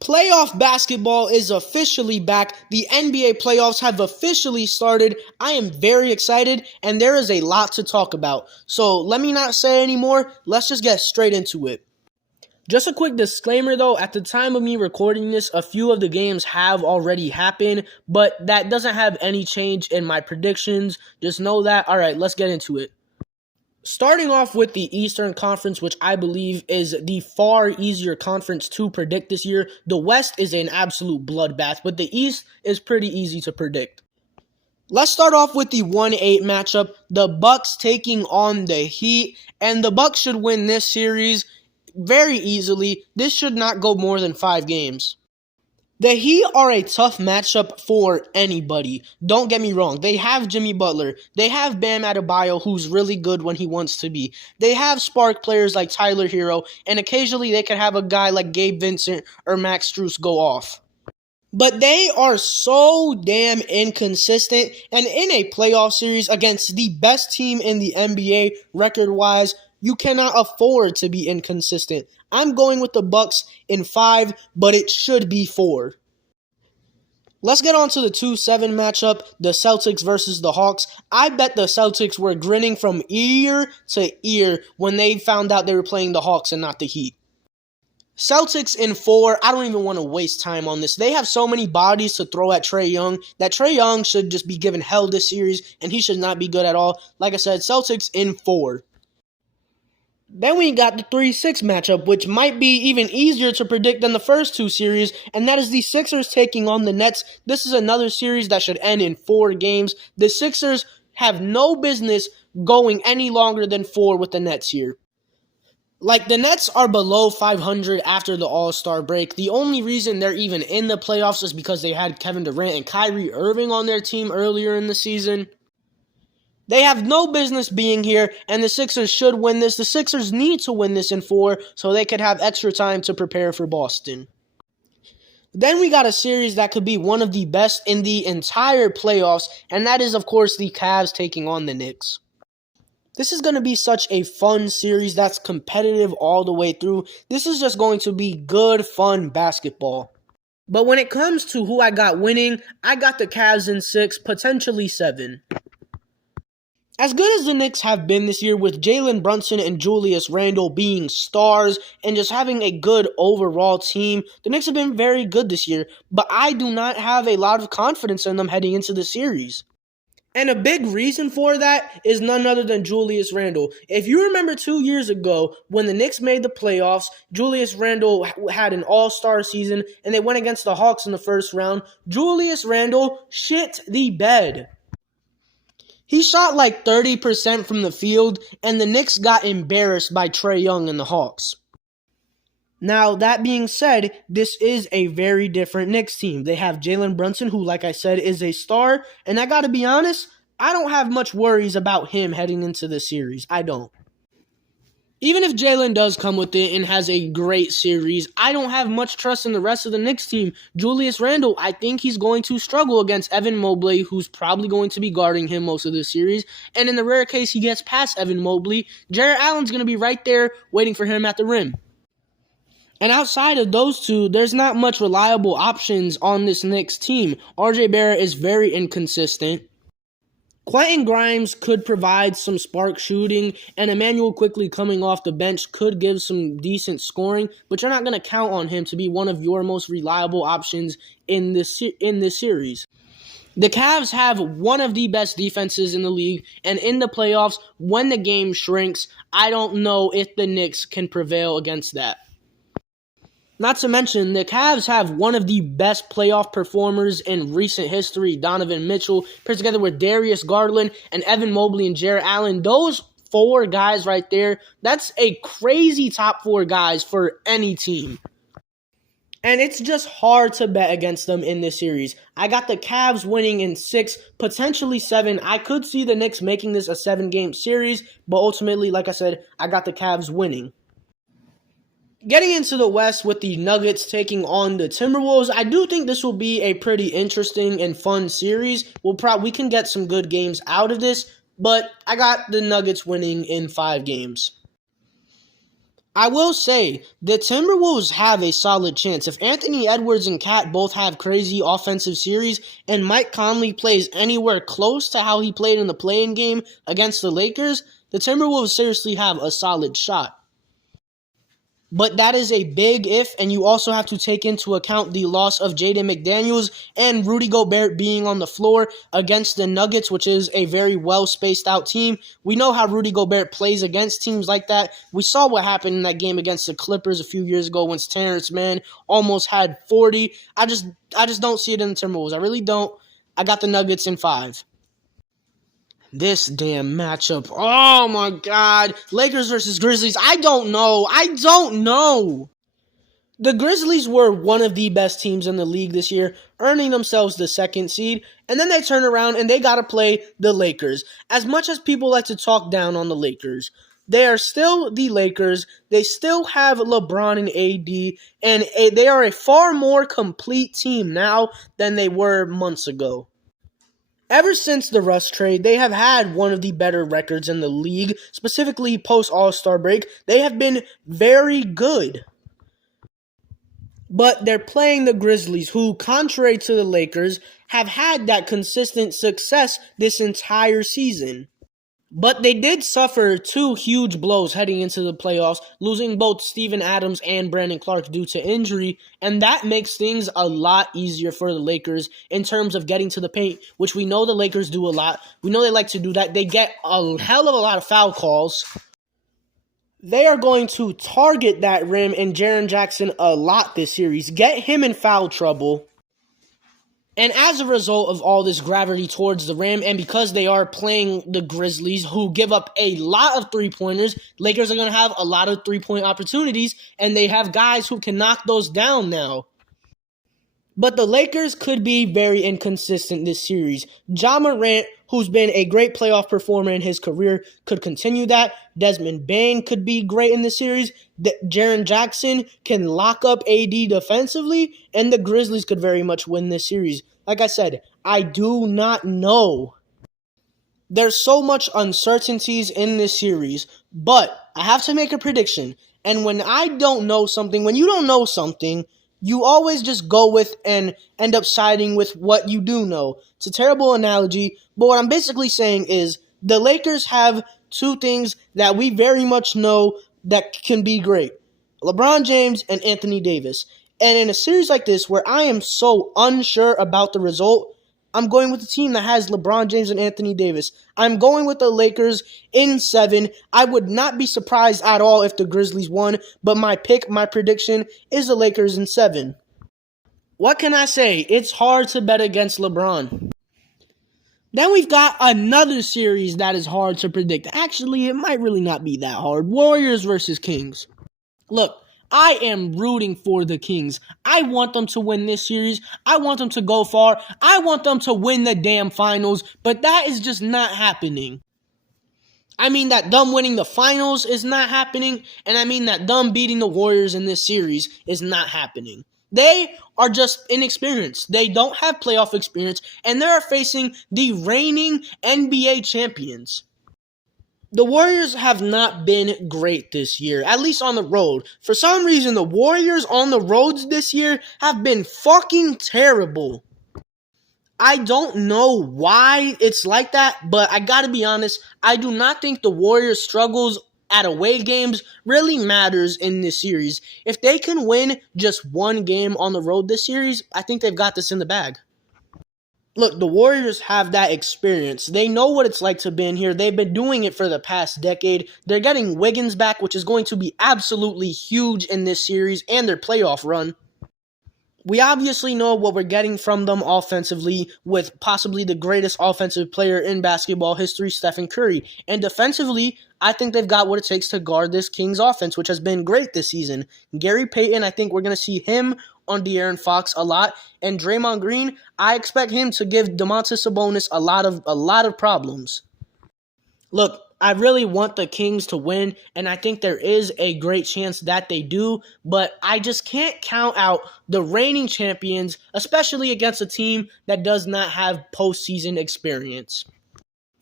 Playoff basketball is officially back. The NBA playoffs have officially started. I am very excited, and there is a lot to talk about. So let me not say any more. Let's just get straight into it. Just a quick disclaimer though, at the time of me recording this, a few of the games have already happened, but that doesn't have any change in my predictions. Just know that. All right, let's get into it. Starting off with the Eastern Conference, which I believe is the far easier conference to predict this year. The West is an absolute bloodbath, but the East is pretty easy to predict. Let's start off with the 1-8 matchup. The Bucks taking on the Heat, and the Bucks should win this series very easily. This should not go more than 5 games. The Heat are a tough matchup for anybody. Don't get me wrong. They have Jimmy Butler. They have Bam Adebayo, who's really good when he wants to be. They have spark players like Tyler Hero, and occasionally they could have a guy like Gabe Vincent or Max Strus go off. But they are so damn inconsistent, and in a playoff series against the best team in the NBA record-wise, you cannot afford to be inconsistent. I'm going with the Bucks in 5, but it should be 4. Let's get on to the 2-7 matchup, the Celtics versus the Hawks. I bet the Celtics were grinning from ear to ear when they found out they were playing the Hawks and not the Heat. Celtics in 4, I don't even want to waste time on this. They have so many bodies to throw at Trae Young that Trae Young should just be given hell this series, and he should not be good at all. Like I said, Celtics in 4. Then we got the 3-6 matchup, which might be even easier to predict than the first 2 series, and that is the Sixers taking on the Nets. This is another series that should end in 4 games. The Sixers have no business going any longer than 4 with the Nets here. Like, the Nets are below 500 after the All-Star break. The only reason they're even in the playoffs is because they had Kevin Durant and Kyrie Irving on their team earlier in the season. They have no business being here, and the Sixers should win this. The Sixers need to win this in 4 so they could have extra time to prepare for Boston. Then we got a series that could be one of the best in the entire playoffs, and that is, of course, the Cavs taking on the Knicks. This is going to be such a fun series that's competitive all the way through. This is just going to be good, fun basketball. But when it comes to who I got winning, I got the Cavs in 6, potentially 7. As good as the Knicks have been this year with Jalen Brunson and Julius Randle being stars and just having a good overall team, the Knicks have been very good this year, but I do not have a lot of confidence in them heading into the series. And a big reason for that is none other than Julius Randle. If you remember 2 years ago when the Knicks made the playoffs, Julius Randle had an all-star season and they went against the Hawks in the first round. Julius Randle shit the bed. He shot like 30% from the field, and the Knicks got embarrassed by Trae Young and the Hawks. Now, that being said, this is a very different Knicks team. They have Jalen Brunson, who, like I said, is a star, and I gotta be honest, I don't have much worries about him heading into the series. I don't. Even if Jalen does come with it and has a great series, I don't have much trust in the rest of the Knicks team. Julius Randle, I think he's going to struggle against Evan Mobley, who's probably going to be guarding him most of the series. And in the rare case he gets past Evan Mobley, Jarrett Allen's going to be right there waiting for him at the rim. And outside of those two, there's not much reliable options on this Knicks team. RJ Barrett is very inconsistent. Quentin Grimes could provide some spark shooting, and Emmanuel Quickley coming off the bench could give some decent scoring, but you're not going to count on him to be one of your most reliable options in this series. The Cavs have one of the best defenses in the league, and in the playoffs, when the game shrinks, I don't know if the Knicks can prevail against that. Not to mention, the Cavs have one of the best playoff performers in recent history, Donovan Mitchell, paired together with Darius Garland and Evan Mobley and Jarrett Allen. Those 4 guys right there, that's a crazy top 4 guys for any team. And it's just hard to bet against them in this series. I got the Cavs winning in 6, potentially 7. I could see the Knicks making this a 7-game series, but ultimately, like I said, I got the Cavs winning. Getting into the West with the Nuggets taking on the Timberwolves, I do think this will be a pretty interesting and fun series. We can get some good games out of this, but I got the Nuggets winning in 5 games. I will say the Timberwolves have a solid chance. If Anthony Edwards and Cat both have crazy offensive series and Mike Conley plays anywhere close to how he played in the play-in game against the Lakers, the Timberwolves seriously have a solid shot. But that is a big if, and you also have to take into account the loss of Jaden McDaniels and Rudy Gobert being on the floor against the Nuggets, which is a very well-spaced out team. We know how Rudy Gobert plays against teams like that. We saw what happened in that game against the Clippers a few years ago when Terrence Mann almost had 40. I just don't see it in the Timberwolves. I really don't. I got the Nuggets in 5. This damn matchup. Oh my God. Lakers versus Grizzlies. I don't know. The Grizzlies were one of the best teams in the league this year, earning themselves the 2nd seed, and then they turn around and they got to play the Lakers. As much as people like to talk down on the Lakers, they are still the Lakers. They still have LeBron and AD, and they are a far more complete team now than they were months ago. Ever since the Russ trade, they have had one of the better records in the league, specifically post-All-Star break. They have been very good. But they're playing the Grizzlies, who, contrary to the Lakers, have had that consistent success this entire season. But they did suffer 2 huge blows heading into the playoffs, losing both Steven Adams and Brandon Clarke due to injury, and that makes things a lot easier for the Lakers in terms of getting to the paint, which we know the Lakers do a lot. We know they like to do that. They get a hell of a lot of foul calls. They are going to target that rim and Jaren Jackson a lot this series, get him in foul trouble. And as a result of all this gravity towards the rim, and because they are playing the Grizzlies, who give up a lot of three-pointers, Lakers are going to have a lot of three-point opportunities, and they have guys who can knock those down now. But the Lakers could be very inconsistent this series. Ja Morant, who's been a great playoff performer in his career, could continue that. Desmond Bane could be great in this series. Jaren Jackson can lock up AD defensively, and the Grizzlies could very much win this series. Like I said, I do not know. There's so much uncertainties in this series, but I have to make a prediction. And when I don't know something, when you don't know something, you always just go with and end up siding with what you do know. It's a terrible analogy, but what I'm basically saying is the Lakers have 2 things that we very much know that can be great. LeBron James and Anthony Davis. And in a series like this where I am so unsure about the result, I'm going with the team that has LeBron James and Anthony Davis. I'm going with the Lakers in 7. I would not be surprised at all if the Grizzlies won, but my prediction is the Lakers in 7. What can I say? It's hard to bet against LeBron. Then we've got another series that is hard to predict. Actually, it might really not be that hard. Warriors versus Kings. Look, I am rooting for the Kings. I want them to win this series. I want them to go far. I want them to win the damn finals, but that is just not happening. I mean that them winning the finals is not happening, and I mean that them beating the Warriors in this series is not happening. They are just inexperienced. They don't have playoff experience, and they are facing the reigning NBA champions. The Warriors have not been great this year, at least on the road. For some reason, the Warriors on the roads this year have been fucking terrible. I don't know why it's like that, but I gotta be honest, I do not think the Warriors' struggles at away games really matters in this series. If they can win just 1 game on the road this series, I think they've got this in the bag. Look, the Warriors have that experience. They know what it's like to be in here. They've been doing it for the past decade. They're getting Wiggins back, which is going to be absolutely huge in this series and their playoff run. We obviously know what we're getting from them offensively with possibly the greatest offensive player in basketball history, Stephen Curry. And defensively, I think they've got what it takes to guard this Kings offense, which has been great this season. Gary Payton, I think we're going to see him on De'Aaron Fox a lot. And Draymond Green, I expect him to give Domantas Sabonis a lot of problems. Look, I really want the Kings to win, and I think there is a great chance that they do, but I just can't count out the reigning champions, especially against a team that does not have postseason experience.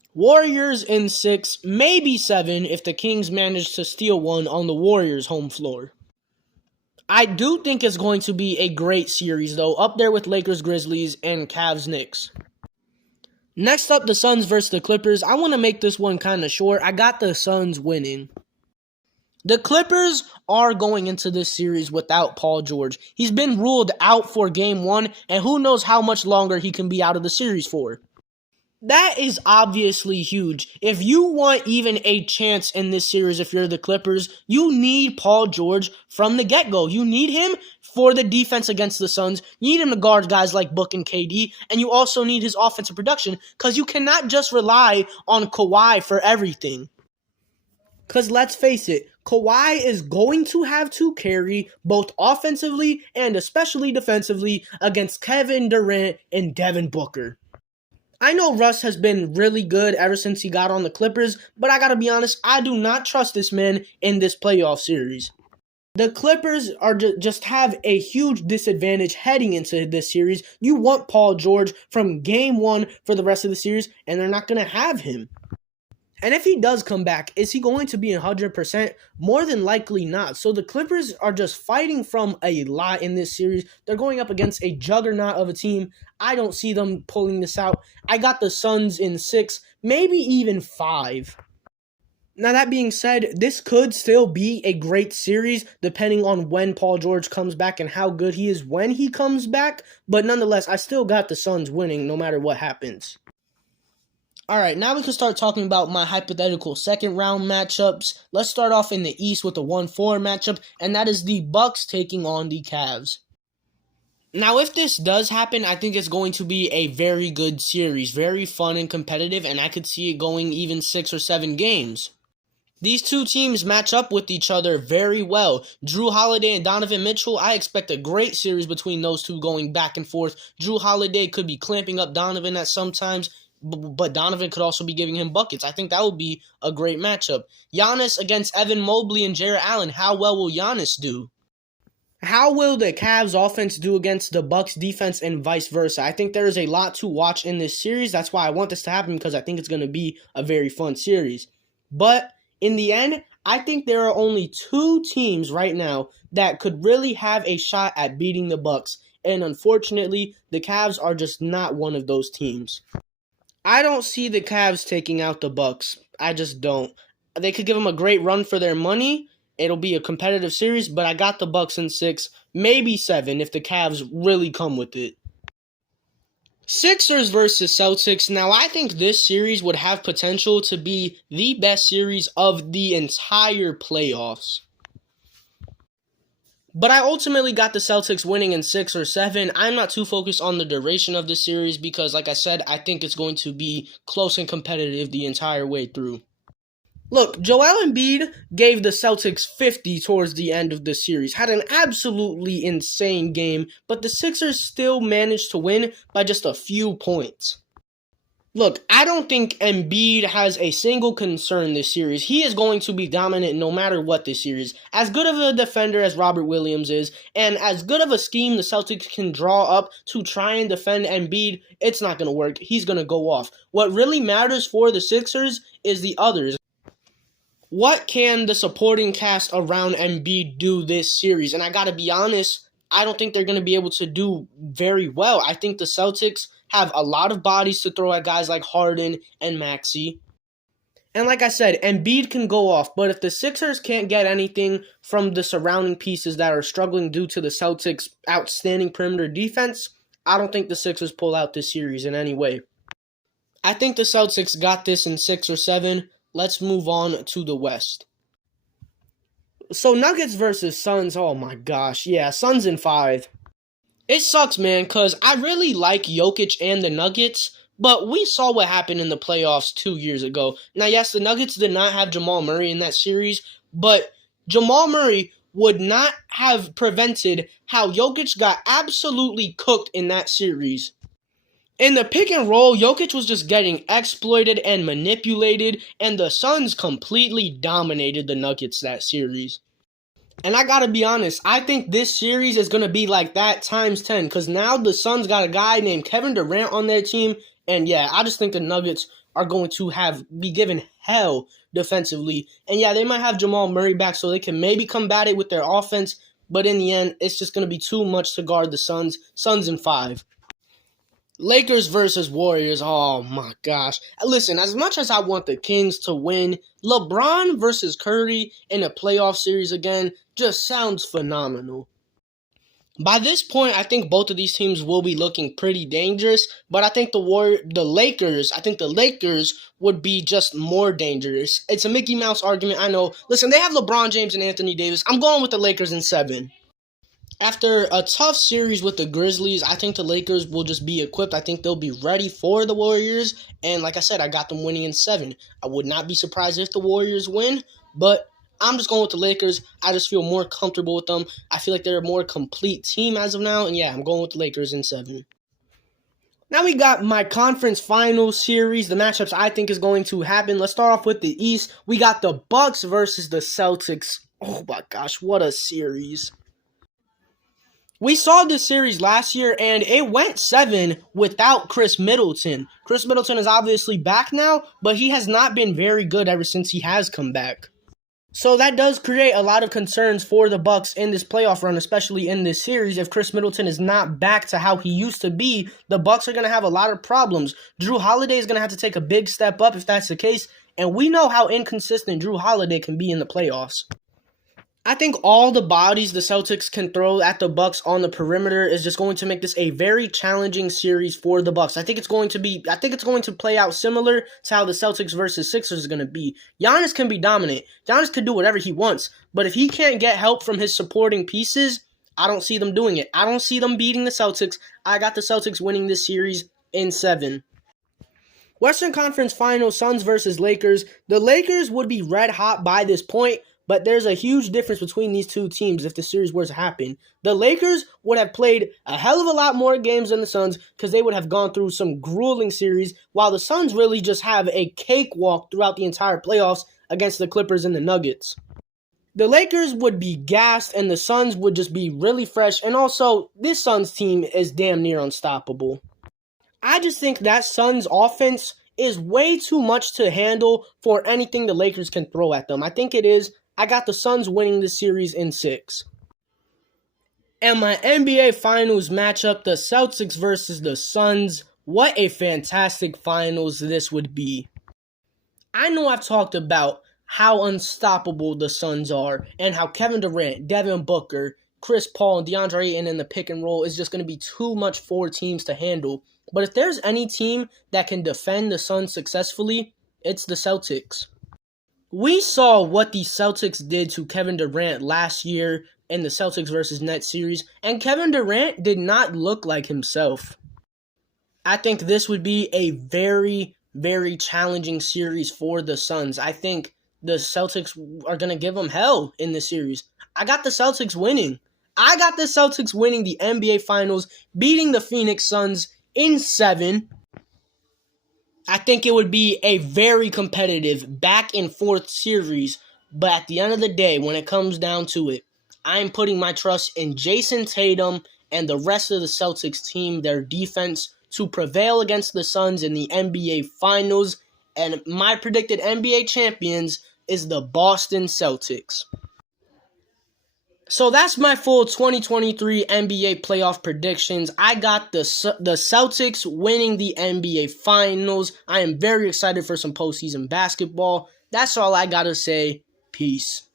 Warriors in 6, maybe 7 if the Kings manage to steal one on the Warriors' home floor. I do think it's going to be a great series, though, up there with Lakers, Grizzlies, and Cavs, Knicks. Next up, the Suns versus the Clippers. I want to make this one kind of short. I got the Suns winning. The Clippers are going into this series without Paul George. He's been ruled out for Game 1, and who knows how much longer he can be out of the series for. That is obviously huge. If you want even a chance in this series, if you're the Clippers, you need Paul George from the get-go. You need him for the defense against the Suns. You need him to guard guys like Book and KD, and you also need his offensive production because you cannot just rely on Kawhi for everything. Because let's face it, Kawhi is going to have to carry both offensively and especially defensively against Kevin Durant and Devin Booker. I know Russ has been really good ever since he got on the Clippers, but I gotta be honest, I do not trust this man in this playoff series. The Clippers are just have a huge disadvantage heading into this series. You want Paul George from Game 1 for the rest of the series, and they're not going to have him. And if he does come back, is he going to be 100%? More than likely not. So the Clippers are just fighting from a lot in this series. They're going up against a juggernaut of a team. I don't see them pulling this out. I got the Suns in 6, maybe even 5. Now, that being said, this could still be a great series depending on when Paul George comes back and how good he is when he comes back. But nonetheless, I still got the Suns winning no matter what happens. All right, now we can start talking about my hypothetical second round matchups. Let's start off in the East with the 1-4 matchup, and that is the Bucks taking on the Cavs. Now, if this does happen, I think it's going to be a very good series, very fun and competitive, and I could see it going even 6 or 7 games. These two teams match up with each other very well. Jrue Holiday and Donovan Mitchell, I expect a great series between those two going back and forth. Jrue Holiday could be clamping up Donovan at some times, but Donovan could also be giving him buckets. I think that would be a great matchup. Giannis against Evan Mobley and Jarrett Allen. How well will Giannis do? How will the Cavs offense do against the Bucks defense and vice versa? I think there is a lot to watch in this series. That's why I want this to happen, because I think it's going to be a very fun series. But in the end, I think there are only 2 teams right now that could really have a shot at beating the Bucks. And unfortunately, the Cavs are just not one of those teams. I don't see the Cavs taking out the Bucks. I just don't. They could give them a great run for their money. It'll be a competitive series, but I got the Bucks in 6, maybe 7 if the Cavs really come with it. Sixers versus Celtics. Now, I think this series would have potential to be the best series of the entire playoffs. But I ultimately got the Celtics winning in 6 or 7. I'm not too focused on the duration of the series because, like I said, I think it's going to be close and competitive the entire way through. Look, Joel Embiid gave the Celtics 50 towards the end of the series. Had an absolutely insane game, but the Sixers still managed to win by just a few points. Look, I don't think Embiid has a single concern this series. He is going to be dominant no matter what this series. As good of a defender as Robert Williams is, and as good of a scheme the Celtics can draw up to try and defend Embiid, it's not going to work. He's going to go off. What really matters for the Sixers is the others. What can the supporting cast around Embiid do this series? And I got to be honest, I don't think they're going to be able to do very well. I think the Celtics have a lot of bodies to throw at guys like Harden and Maxey. And like I said, Embiid can go off, but if the Sixers can't get anything from the surrounding pieces that are struggling due to the Celtics' outstanding perimeter defense, I don't think the Sixers pull out this series in any way. I think the Celtics got this in 6 or 7. Let's move on to the West. So Nuggets versus Suns, oh my gosh, yeah, Suns in 5. It sucks, man, because I really like Jokic and the Nuggets, but we saw what happened in the playoffs 2 years ago. Now, yes, the Nuggets did not have Jamal Murray in that series, but Jamal Murray would not have prevented how Jokic got absolutely cooked in that series. In the pick and roll, Jokic was just getting exploited and manipulated, and the Suns completely dominated the Nuggets that series. And I gotta be honest, I think this series is gonna be like that times 10, because now the Suns got a guy named Kevin Durant on their team, and yeah, I just think the Nuggets are going to be given hell defensively. And yeah, they might have Jamal Murray back so they can maybe combat it with their offense, but in the end, it's just going to be too much to guard the Suns. Suns in 5. Lakers versus Warriors. Oh my gosh. Listen, as much as I want the Kings to win, LeBron versus Curry in a playoff series again just sounds phenomenal. By this point, I think both of these teams will be looking pretty dangerous, but I think the Lakers would be just more dangerous. It's a Mickey Mouse argument, I know. Listen, they have LeBron James and Anthony Davis. I'm going with the Lakers in 7. After a tough series with the Grizzlies, I think the Lakers will just be equipped. I think they'll be ready for the Warriors. And like I said, I got them winning in 7. I would not be surprised if the Warriors win, but I'm just going with the Lakers. I just feel more comfortable with them. I feel like they're a more complete team as of now. And yeah, I'm going with the Lakers in 7. Now we got my conference final series, the matchups I think is going to happen. Let's start off with the East. We got the Bucks versus the Celtics. Oh my gosh, what a series. We saw this series last year, and it went 7 without Chris Middleton. Chris Middleton is obviously back now, but he has not been very good ever since he has come back. So that does create a lot of concerns for the Bucks in this playoff run, especially in this series. If Chris Middleton is not back to how he used to be, the Bucks are going to have a lot of problems. Jrue Holiday is going to have to take a big step up if that's the case, and we know how inconsistent Jrue Holiday can be in the playoffs. I think all the bodies the Celtics can throw at the Bucks on the perimeter is just going to make this a very challenging series for the Bucks. I think it's going to play out similar to how the Celtics versus Sixers is going to be. Giannis can be dominant. Giannis can do whatever he wants, but if he can't get help from his supporting pieces, I don't see them doing it. I don't see them beating the Celtics. I got the Celtics winning this series in 7. Western Conference Finals, Suns versus Lakers. The Lakers would be red hot by this point, but there's a huge difference between these two teams if the series were to happen. The Lakers would have played a hell of a lot more games than the Suns because they would have gone through some grueling series, while the Suns really just have a cakewalk throughout the entire playoffs against the Clippers and the Nuggets. The Lakers would be gassed and the Suns would just be really fresh, and also this Suns team is damn near unstoppable. I just think that Suns offense is way too much to handle for anything the Lakers can throw at them. I think it is. I got the Suns winning this series in 6. And my NBA Finals matchup, the Celtics versus the Suns. What a fantastic finals this would be. I know I've talked about how unstoppable the Suns are and how Kevin Durant, Devin Booker, Chris Paul, and DeAndre Ayton in the pick and roll is just going to be too much for teams to handle. But if there's any team that can defend the Suns successfully, it's the Celtics. We saw what the Celtics did to Kevin Durant last year in the Celtics versus Nets series, and Kevin Durant did not look like himself. I think this would be a very, very challenging series for the Suns. I think the Celtics are going to give them hell in this series. I got the Celtics winning. I got the Celtics winning the NBA Finals, beating the Phoenix Suns in 7. I think it would be a very competitive back and forth series, but at the end of the day, when it comes down to it, I'm putting my trust in Jason Tatum and the rest of the Celtics team, their defense, to prevail against the Suns in the NBA Finals, and my predicted NBA champions is the Boston Celtics. So that's my full 2023 NBA playoff predictions. I got the Celtics winning the NBA Finals. I am very excited for some postseason basketball. That's all I gotta say. Peace.